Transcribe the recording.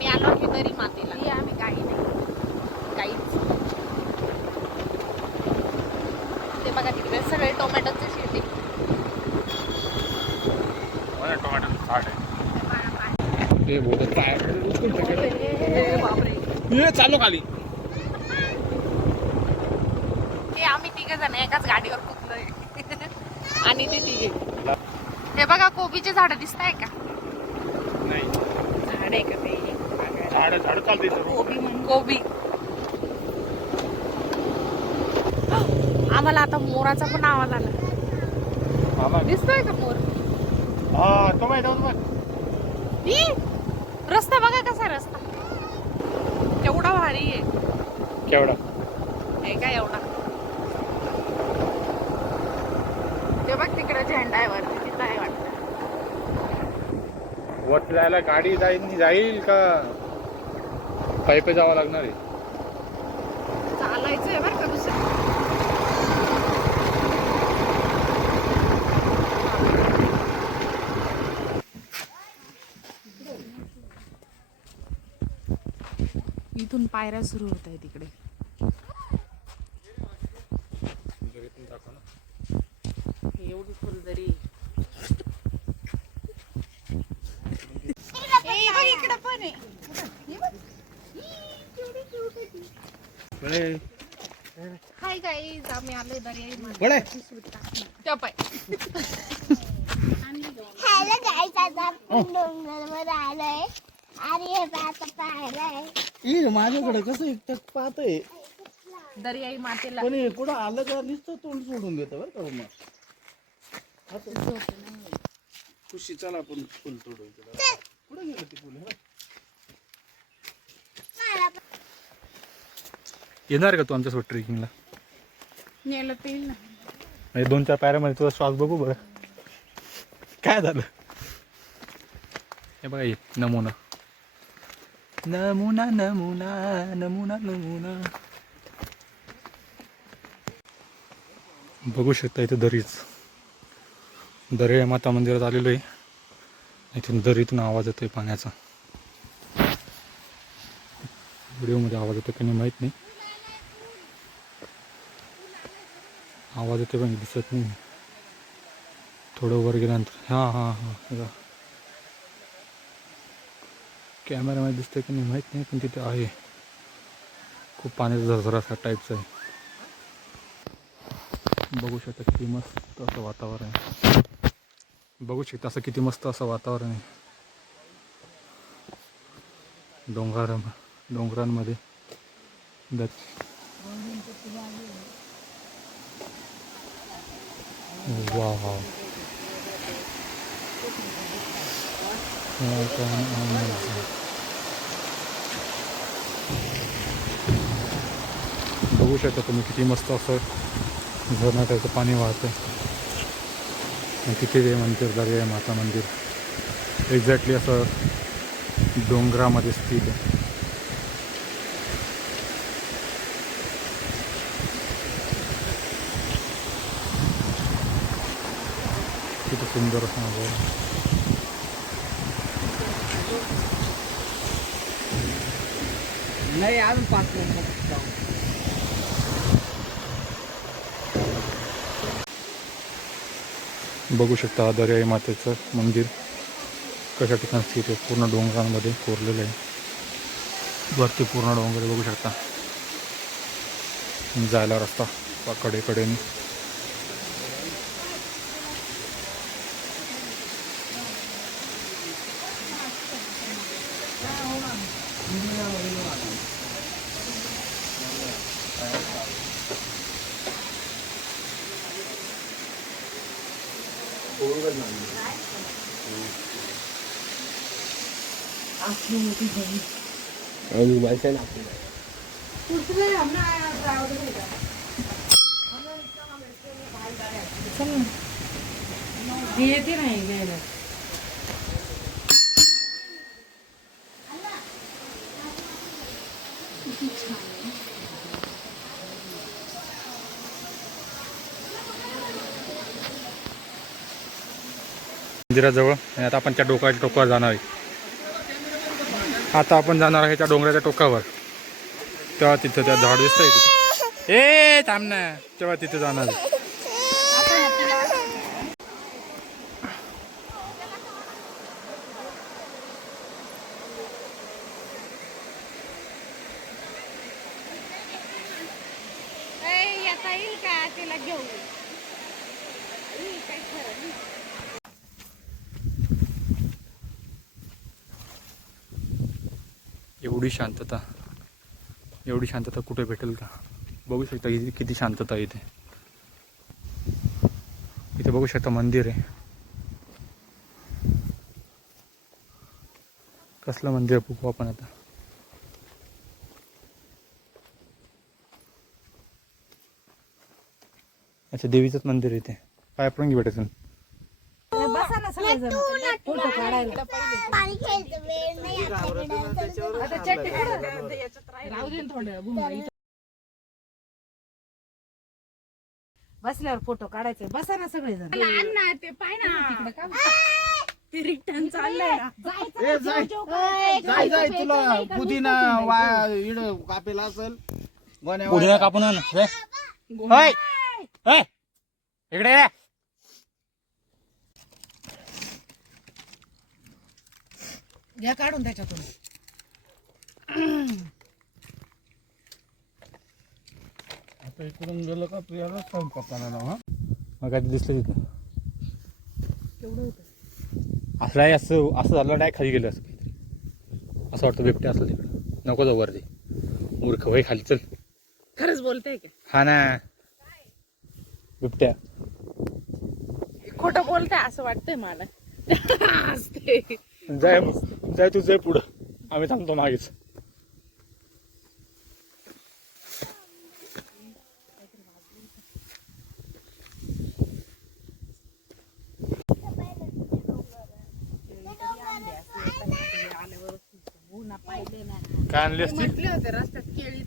आम्ही आलो की दरी मातेला. आम्ही काही नाही काहीच. ते बघा तिकडे सगळे टोमॅटोचे शेती. टोमॅटो झाड आहे ते बोलत बापरे चालू खाली. हे आम्ही तिघे जण एकाच गाडीवर कुठलोय आणि ते तिघे. हे बघा कोबीचे झाड दिसत आहे का? नाही झाड आहे का ते? झाड झाड चालते कोबी म्हणून कोबी. आम्हाला आता मोराचा पण आवाज आला. दिसतोय का मोर? हा तो माहिती बघ. रस्ता बघा कसा रस्ता केवढा भारी आहे. केवढा हे काय एवढा. ते बघ तिकडे झेंडा आहे वरती तिथं आहे वाटतं. वर जायला गाडी जाईल का पायी जावं लागणार आहे? चालायचंय बरं का दुसरं. इथून पायऱ्या सुरू होत आहे तिकडे. एवढी फुलदरी. इकडे पण आहे. हाय गाईज आम्ही आलोय दर्याई त्या पाय. हॅलो गाईज आता आपण डोंगरावर आलोय आणि हे आता पाहिलंय माझ्याकडे कसं एकटं पाहतय दर्याई मातेला. पण कुठं आलं का नुसतं तोंड सोडून देतं बरं का मग. खुशी चला आपण फुल तोडू. कुठं गेलं ते फुल? येणार का तू आमच्यासोबत ट्रेकिंगला? नेलं ते येईल ना. म्हणजे 2-4 पायऱ्यामध्ये तुझा श्वास बघू बरं काय झालं. हे बघा ये नमुना नमुना नमुना नमुना नमुना. बघू शकता इथे दर्या माता मंदिरात आलेलो आहे. इथून दरीतून आवाज येतोय पाण्याचा. व्हिडिओमध्ये आवाज येतो की नाही माहीत नाही. आवाज येतो पण दिसत नाही. थोडं वर गेल्यानंतर हां कॅमेरामध्ये दिसतंय की नाही माहीत नाही पण तिथे आहे. खूप पाण्याचा झरझरासा टाईपचं आहे. बघू शकता किती मस्त असं वातावरण आहे. बघू शकता असं किती मस्त असं वातावरण आहे. डोंगरांमध्ये वाव. बघू शकता तुम्ही किती मस्त असं झरणाचं पाणी वाहतंय. आणि तिथे ते मंदिर दर्या माता मंदिर एक्झॅक्टली असं डोंगरामध्ये स्थित आहे. किती सुंदर असं नजारा. नाही आम्ही 5 मिनिटं जाऊ. बघू शकता दर्याई मातेचं मंदिर कशा ठिकाणी स्थित आहे. पूर्ण डोंगरांमध्ये कोरलेलं आहे. वरती पूर्ण डोंगर बघू शकता. जायला रस्ता कडेकडेने. येते नाही घ्यायला. मंदिराजवळ आणि आता आपण त्या टोकावर जाणार आहे. आता आपण जाणार आहे त्या डोंगराच्या टोकावर. तेव्हा तिथं त्या झाड दिसतंय तिथे. ए थांब ना, तेव्हा तिथे जाणार आहे. येता येईल का तिला घेऊ? काय खरं नाही. एवढी शांतता कुठे भेटेल का? बघू शकता इथे किती शांतता आहे इथे. इथे बघू शकता मंदिर आहे. कसलं मंदिर बघू आपण आता. अच्छा, देवीचंच मंदिर आहे इथे. पाय पडून घे भेटायचं. पाणी खेळतो वेळ नाही बसल्यावर फोटो काढायचे. बसा ना सगळेजण. ते पाय ना ते रिटर्न चाललंय ना. जाय जाय तुला पुदिना इड कापेला असेल पुढे कापून आण. होय होय इकडे ये. घ्या काढून त्याच्यातून. आता इकडून गेलो का प्रियाला सांग पप्पाला ना. मग काय दिसलं तिथं असं नाही. असं झालं नाही, खाली गेलं असं काहीतरी. असं वाटतं बिबट्या असलं तिकडं. नको जाऊ वरती, मूर्ख वय खाली. चल. खरंच बोलतेय का? हा ना, बिबट्या. खोटं बोलताय असं वाटतंय मला. हसते. जाय जाय तू, जाय पुढं. आम्ही थांबतो मागेच. काय आणली असती? म्हटले होते रस्त्यात केळी